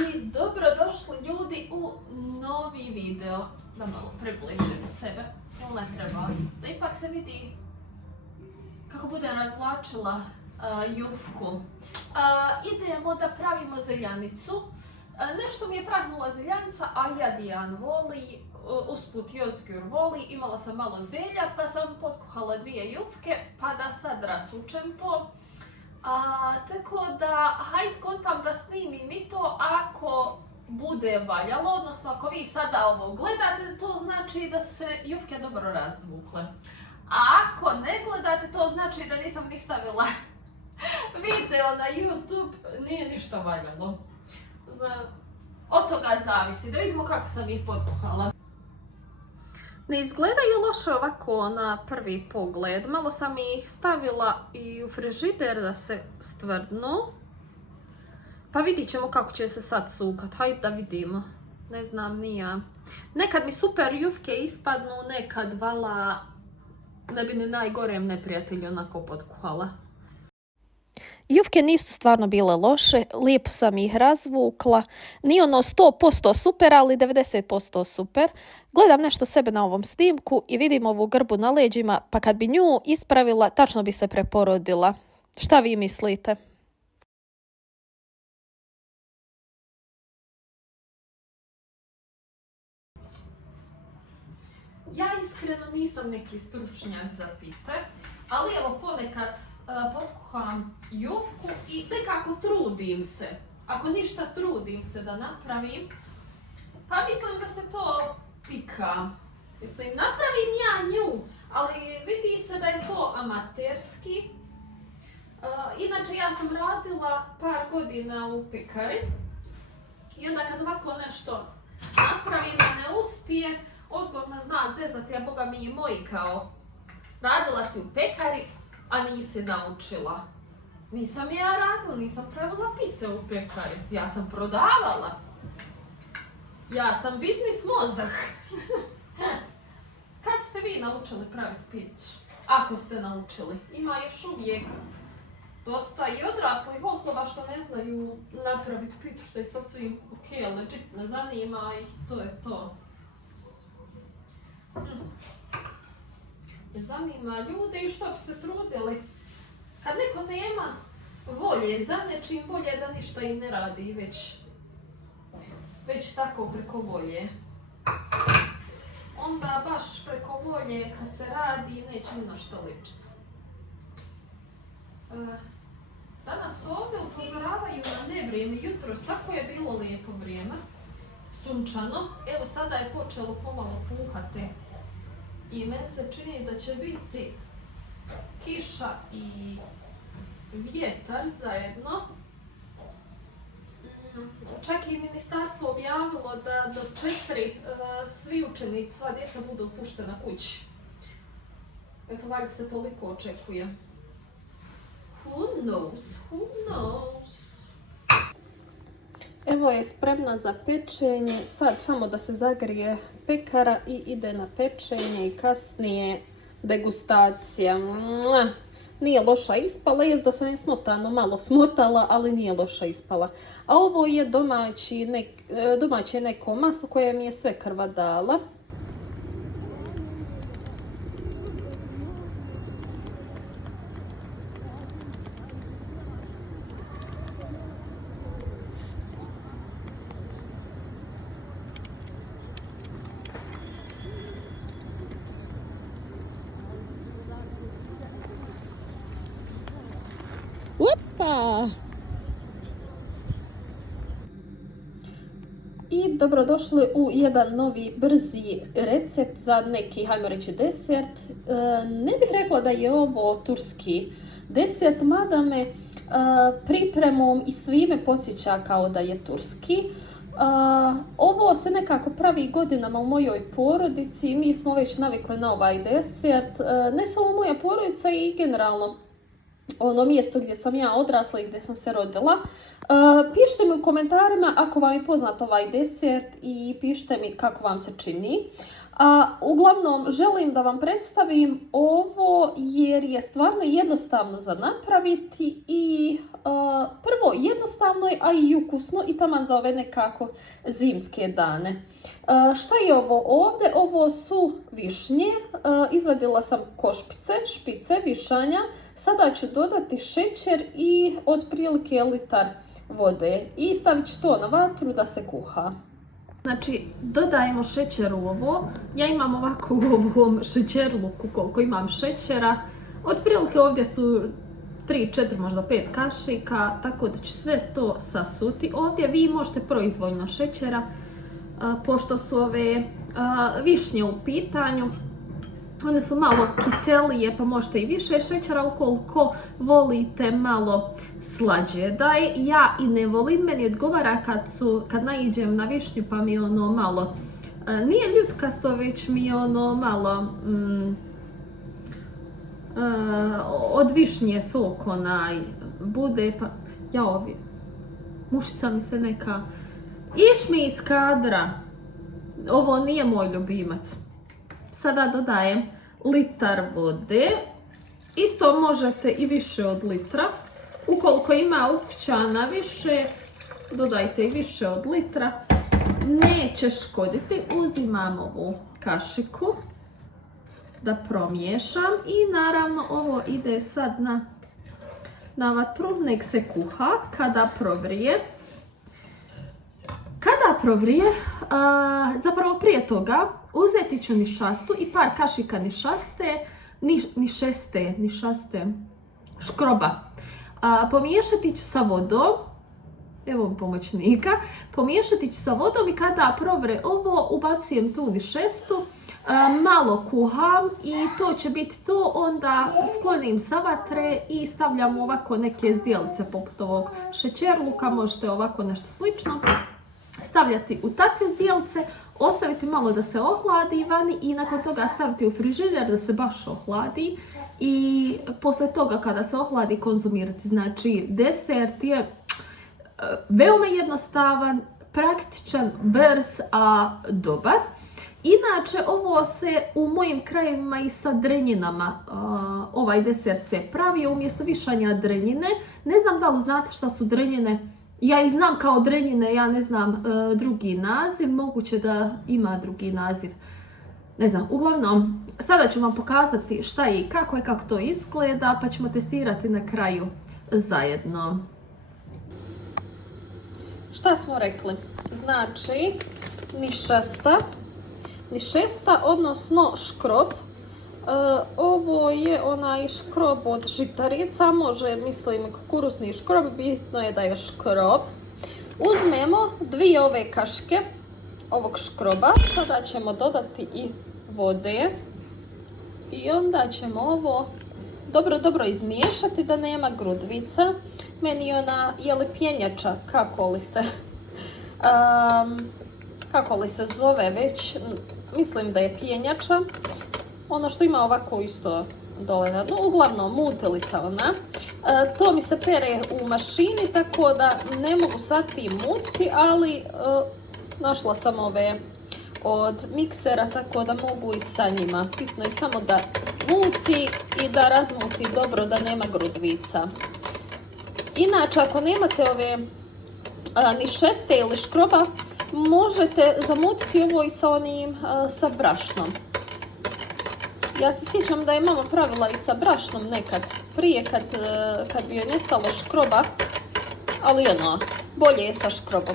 I dobrodošli ljudi u novi video. Da malo približim sebe, jel ne treba? Da ipak se vidi kako budem razvlačila jufku. Idemo da pravimo zeljanicu. Nešto mi je prahnula zeljanica, a Jadijan voli, usput Jozgjur voli. Imala sam malo zelja pa sam potkuhala 2 jufke pa da sad rasučem to. Tako da, hajde kontam da snimim i to ako bude valjalo, odnosno ako vi sada ovo gledate, to znači da su se jufke dobro razvukle. A ako ne gledate, to znači da nisam ni stavila video na YouTube, nije ništa valjalo. Od toga zavisi, da vidimo kako sam ih potkuhala. Ne izgledaju loše ovako na prvi pogled, malo sam ih stavila i u frižider da se stvrdnu. Pa vidit ćemo kako će se sad sukat, hajde da vidimo. Ne znam ni ja. Nekad mi super jufke ispadnu, nekad vala ne bi ni najgorem neprijatelju onako potkuhala. Jufke nisu stvarno bile loše, lijepo sam ih razvukla, nije ono 100% super, ali 90% super. Gledam nešto sebe na ovom snimku i vidim ovu grbu na leđima, pa kad bi nju ispravila, tačno bi se preporodila. Šta vi mislite? Ja iskreno nisam neki stručnjak za pite, ali evo ponekad potkuham jufku i nekako trudim se. Ako ništa, trudim se da napravim. Pa mislim da se to pika. Mislim, napravim ja nju, ali vidi se da je to amaterski. Inače, ja sam radila par godina u pekari. I onda kad ovako nešto napravim, a ne uspije, ozgod me zna zezati, a boga mi i moji kao radila si u pekari, a nisi naučila. Nisam ja radila, nisam pravila pite u pekari. Ja sam prodavala. Ja sam biznis mozak. Kad ste vi naučili praviti pitu? Ako ste naučili. Ima još uvijek dosta i odraslih osoba što ne znaju napraviti pitu, što je sasvim ok, legit, ne zanima ih, to je to. Ne zanima ljude i što bi se trudili. Kad neko nema volje za nečim, bolje da ništa i ne radi, već tako preko volje. Onda baš preko volje kad se radi neće ni na što ličiti. Danas ovdje upozoravaju na nevrijeme, jutros tako je bilo lijepo vrijeme, sunčano. Evo sada je počelo pomalo puhati. I meni se čini da će biti kiša i vjetar zajedno. Čak i ministarstvo objavilo da do 4 svi učenici, sva djeca budu puštena kući. Eto, valjda se toliko očekuje. Who knows? Evo je spremna za pečenje, sad samo da se zagrije pekara i ide na pečenje i kasnije degustacija. Nije loša ispala, jest da sam je smotano malo smotala, ali nije loša ispala. A ovo je domaće neko maslo koje mi je sve krva dala. Upa! I dobrodošli u jedan novi brzi recept za neki, hajmo reći, desert. Ne bih rekla da je ovo turski desert, mada me pripremom i svime podsjeća kao da je turski. Ovo se nekako pravi godinama u mojoj porodici, mi smo već navikli na ovaj desert. Ne samo moja porodica i generalno ono mjesto gdje sam ja odrasla i gdje sam se rodila. Pišite mi u komentarima ako vam je poznat ovaj desert i pišite mi kako vam se čini. Uglavnom, želim da vam predstavim ovo jer je stvarno jednostavno za napraviti i prvo jednostavno je, a i ukusno i taman za ove nekako zimske dane. Šta je ovo ovdje? Ovo su višnje, izvadila sam košpice, špice, višanja. Sada ću dodati šećer i otprilike litar vode i stavit ću to na vatru da se kuha. Znači, dodajemo šećer u ovo. Ja imam ovako u ovom šećerluku koliko imam šećera. Otprilike ovdje su 3, 4, možda 5 kašika, tako da ću sve to sasuti. Ovdje vi možete proizvoljno šećera, pošto su ove višnje u pitanju. One su malo kiselije, pa možete i više šećera ukoliko volite malo slađe. Daj, ja i ne volim, meni odgovara kad naiđem na višnju pa mi ono malo, nije ljutkasto, već mi je ono malo od višnje sok onaj bude, pa ja ovi, mušica mi se neka, iš mi iz kadra, ovo nije moj ljubimac. Sada dodajem litar vode, isto možete i više od litra. Ukoliko ima ukućana više, dodajte i više od litra. Neće škoditi. Uzimam ovu kašiku da promiješam i naravno ovo ide sad na vatru, nek se kuha. Kada provrije, zapravo prije toga uzeti ću nišastu i par kašika nišaste škroba. Pomiješati ću sa vodom, evo pomoćnika, pomiješati ću sa vodom i kada provre ovo ubacujem tu nišestu, malo kuham i to će biti to, onda sklonim sa vatre i stavljam ovako neke zdjelice poput ovog šećerluka, možete ovako nešto slično stavljati u takve zdjelice, ostaviti malo da se ohladi vani i nakon toga staviti u frižider da se baš ohladi i poslije toga kada se ohladi konzumirati. Znači, desert je veoma jednostavan, praktičan, brz, a dobar. Inače, ovo se u mojim krajevima i sa drenjinama, ovaj desert se pravi umjesto višanja drenjine. Ne znam da li znate šta su drenjine. Ja ih znam kao drenjine, ja ne znam drugi naziv, moguće da ima drugi naziv. Ne znam, uglavnom, sada ću vam pokazati šta je i kako to izgleda, pa ćemo testirati na kraju zajedno. Šta smo rekli? Znači, nišesta, odnosno škrob. Ovo je onaj škrob od žitarica, može, mislim, kukurusni škrob, bitno je da je škrob. Uzmemo 2 ove kaške ovog škroba, sada ćemo dodati i vode i onda ćemo ovo dobro izmiješati da nema grudvica. Meni je ona, je li pjenjača, kako li se zove već, mislim da je pjenjača. Ono što ima ovako isto dole na dnu, uglavnom mutilica ona. To mi se pere u mašini, tako da ne mogu sad tim mutiti, ali našla sam ove od miksera, tako da mogu i sa njima. Bitno je samo da muti i da razmuti dobro, da nema grudvica. Inače, ako nemate ove nišeste ili škroba, možete zamutiti ovo i sa brašnom. Ja se sjećam da je mama pravila i sa brašnom nekad, prije kad bi joj nestalo škroba, ali ono, bolje je sa škrobom.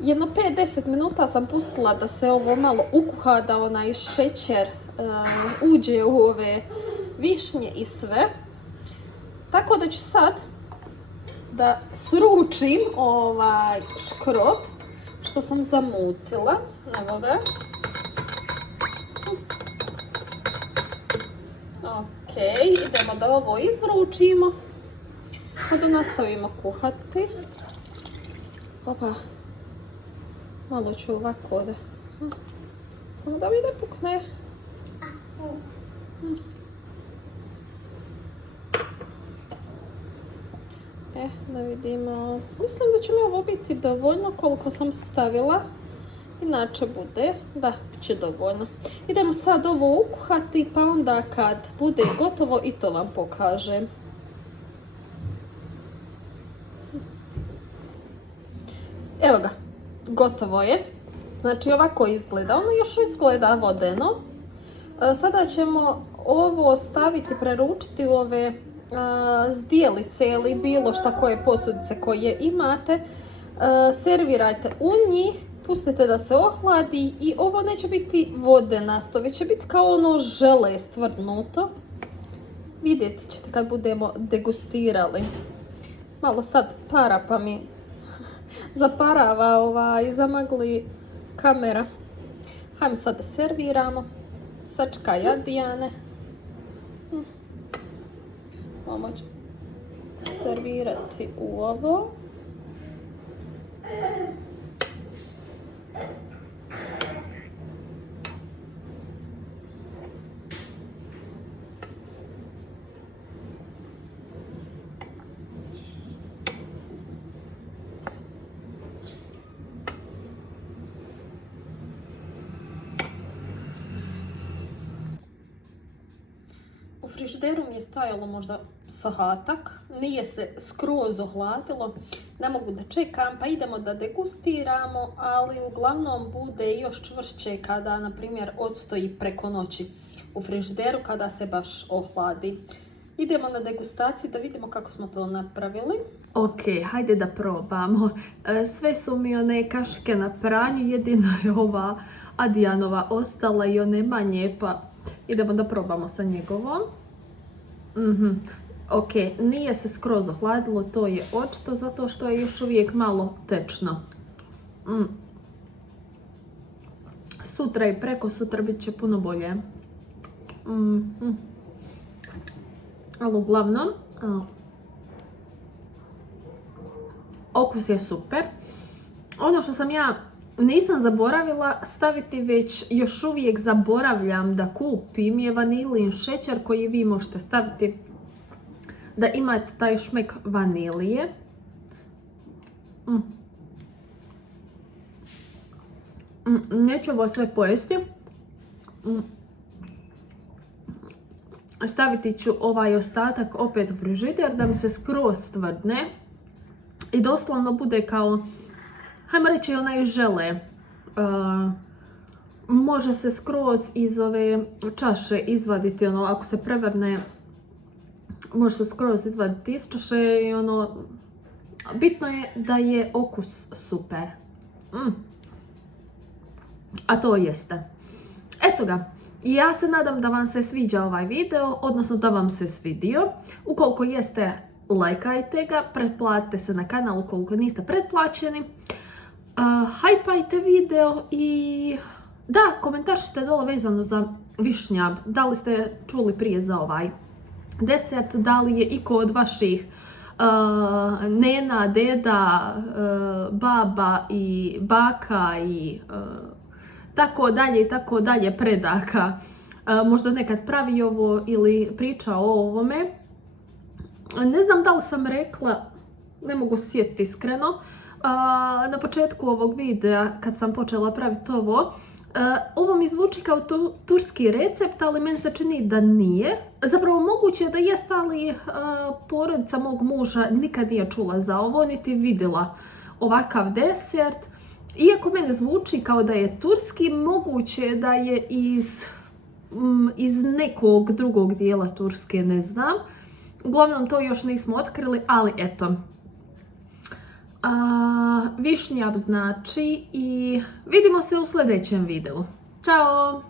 Jedno 5-10 minuta sam pustila da se ovo malo ukuha, da onaj šećer uđe u ove višnje i sve. Tako da ću sad da sručim ovaj škrob što sam zamutila. Evo ga. Ok, idemo da ovo izručimo. Pa da nastavimo kuhati. Opa. Malo ću ovako da... Samo da mi ne pukne. Da vidimo. Mislim da će mi ovo biti dovoljno koliko sam stavila. Inače bude, da, bit će dovoljno. Idemo sad ovo ukuhati, pa onda kad bude gotovo i to vam pokažem. Evo ga, gotovo je. Znači ovako izgleda, ono još izgleda vodeno. Sada ćemo ovo staviti, preručiti u ove zdjelice ili bilo šta koje posudice koje imate. Servirajte u njih, pustite da se ohladi i ovo neće biti vodenasto, već će biti kao ono žele stvrdnuto. Vidjet ćete kad budemo degustirali. Malo sad para pa mi zaparava zamagli kamera. Hajmo sad da serviramo. Sačekaj, Dijane. Ovo ću servirati u ovo. U frižideru mi je stajalo možda sahatak, nije se skroz ohladilo, ne mogu da čekam pa idemo da degustiramo, ali uglavnom bude još čvršće kada, na primjer, odstoji preko noći u frižideru kada se baš ohladi. Idemo na degustaciju da vidimo kako smo to napravili. Ok, hajde da probamo. Sve su mi one kašike na pranju, jedino je ova Adijanova ostala i one manje, pa idemo da probamo sa njegovom. Ok, nije se skroz ohladilo, to je očito zato što je još uvijek malo tečno. Sutra i preko sutra bit će puno bolje. Ali uglavnom, okus je super. Ono što sam ja nisam zaboravila staviti, već još uvijek zaboravljam da kupim, je vanilin šećer koji vi možete staviti da imate taj šmek vanilije. Neću ovo sve pojesti. Staviti ću ovaj ostatak opet u frižider da mi se skroz stvrdne i doslovno bude kao, hajmo reći, onaj žele. Može se skroz iz ove čaše izvaditi, ono, ako se prevrne, može se skroz izvaditi iz čaše i ono, bitno je da je okus super. A to jeste. Eto ga. Ja se nadam da vam se sviđa ovaj video, odnosno da vam se svidio. Ukoliko jeste, lajkajte ga, pretplatite se na kanal ukoliko niste pretplaćeni. Hajpajte video i da, komentaršite dole vezano za višnjab. Da li ste čuli prije za ovaj desert, da li je iko od vaših nena, deda, baba i baka i tako dalje predaka možda nekad pravi ovo ili priča o ovome. Ne znam da li sam rekla, ne mogu se sjetiti iskreno, na početku ovog videa kad sam počela praviti ovo. Ovo mi zvuči kao turski recept, ali meni se čini da nije. Zapravo moguće da jest, ali porodica mog muža nikad nije čula za ovo, niti vidjela ovakav desert. Iako mene zvuči kao da je turski, moguće je da je iz nekog drugog dijela Turske, ne znam. Uglavnom to još nismo otkrili, ali eto. Višnjab znači i vidimo se u sljedećem videu. Ćao!